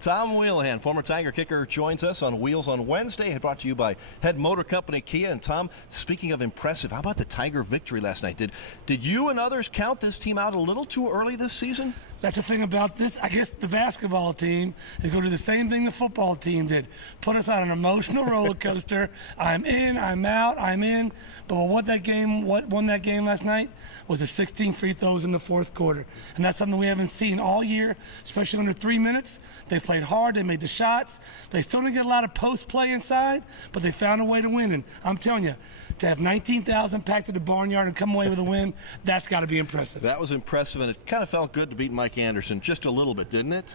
Tom Wheelahan, former Tiger kicker, joins us on Wheels on Wednesday, brought to you by Head Motor Company Kia. And Tom, speaking of impressive, how about the Tiger victory last night? Did you and others count this team out a little too early this season? That's the thing about this. I guess the basketball team is going to do the same thing the football team did. Put us on an emotional roller coaster. I'm in, I'm out, I'm in. But what won that game last night was the 16 free throws in the fourth quarter. And that's something we haven't seen all year, especially under 3 minutes. They played hard, they made the shots. They still didn't get a lot of post play inside, but they found a way to win. And I'm telling you, to have 19,000 packed at the barnyard and come away with a win, that's got to be impressive. That was impressive, and it kind of felt good to beat Mike Anderson just a little bit, didn't it?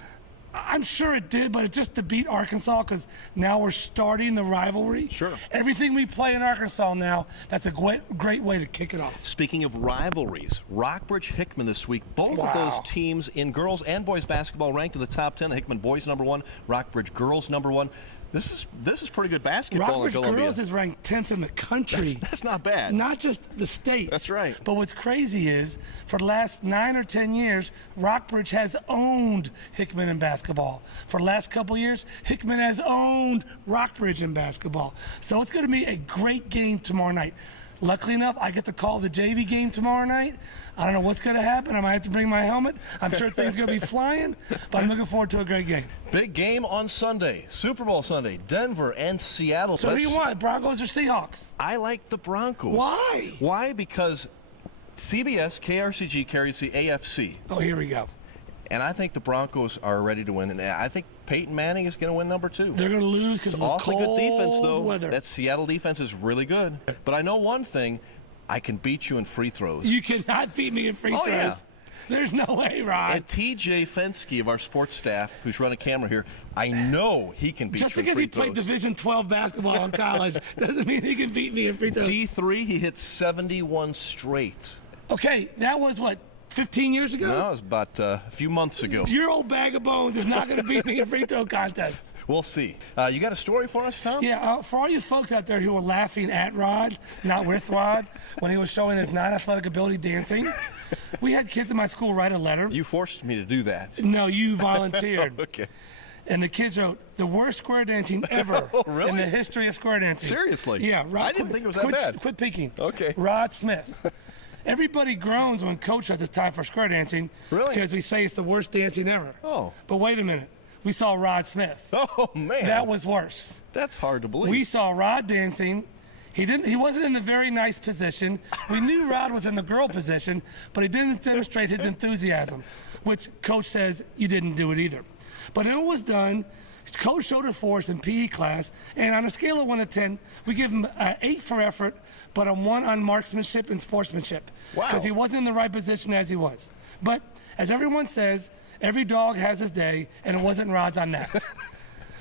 I'm sure it did, but it's just to beat Arkansas because now we're starting the rivalry. Sure. Everything we play in Arkansas now, that's a great way to kick it off. Speaking of rivalries, Rockbridge Hickman this week, both of those teams in girls and boys basketball ranked in the top 10. The Hickman boys #1, Rockbridge girls #1. This is pretty good basketball in Rockbridge Columbia. girls is ranked 10th in the country. That's not bad. Not just the state. That's right. But what's crazy is, for the last 9 or 10 years, Rockbridge has owned Hickman in basketball. For the last couple years, Hickman has owned Rockbridge in basketball. So it's going to be a great game tomorrow night. Luckily enough, I get to call the JV game tomorrow night. I don't know what's going to happen. I might have to bring my helmet. I'm sure things are going to be flying, but I'm looking forward to a great game. Big game on Sunday, Super Bowl Sunday, Denver and Seattle. So who do you want, Broncos or Seahawks? I like the Broncos. Why? Why? Because CBS, KRCG carries the AFC. Oh, here we go. And I think the Broncos are ready to win. And I think Peyton Manning is going to win #2. They're going to lose because of the awfully cold good defense, though. weather. That Seattle defense is really good. But I know one thing. I can beat you in free throws. You cannot beat me in free throws. Yeah. There's no way, Rod. And TJ Fensky of our sports staff, who's running camera here, I know he can beat you in free throws. Just because he played Division 12 basketball in college doesn't mean he can beat me in free throws. D3, he hit 71 straight. Okay, that was what, 15 years ago? No, it was about a few months ago. Your old bag of bones is not going to beat me in free throw contest. We'll see. You got a story for us, Tom? Yeah, for all you folks out there who were laughing at Rod, not with Rod, when he was showing his non-athletic ability dancing, we had kids in my school write a letter. You forced me to do that. No, you volunteered. Okay. And the kids wrote, the worst square dancing ever in the history of square dancing. Seriously? Yeah. Rod, I didn't think it was that bad. Quit peeking. Okay. Rod Smith. Everybody groans when Coach says it's time for square dancing. Really? Because we say it's the worst dancing ever. Oh. But wait a minute. We saw Rod Smith. Oh, man. That was worse. That's hard to believe. We saw Rod dancing. He wasn't in the very nice position. We knew Rod was in the girl position, but he didn't demonstrate his enthusiasm, which Coach says you didn't do it either. But it was done. Coach showed it for us in PE class, and on a scale of 1 to 10, we give him 8 for effort, but a 1 on marksmanship and sportsmanship. Wow. Because he wasn't in the right position as he was. But as everyone says, every dog has his day, and it wasn't Rod's on that.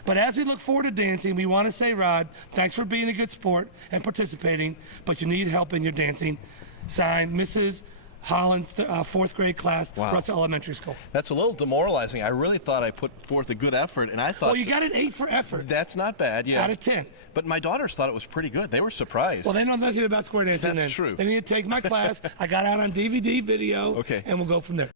But as we look forward to dancing, we want to say, Rod, thanks for being a good sport and participating, but you need help in your dancing. Signed, Mrs. Holland's 4th grade class, wow. Russell Elementary School. That's a little demoralizing. I really thought I put forth a good effort, and I thought... Well, you got an 8 for effort. That's not bad, yeah. Out of 10. But my daughters thought it was pretty good. They were surprised. Well, they know nothing about square dancing. That's true. They need to take my class. I got out on DVD, video, okay. And we'll go from there.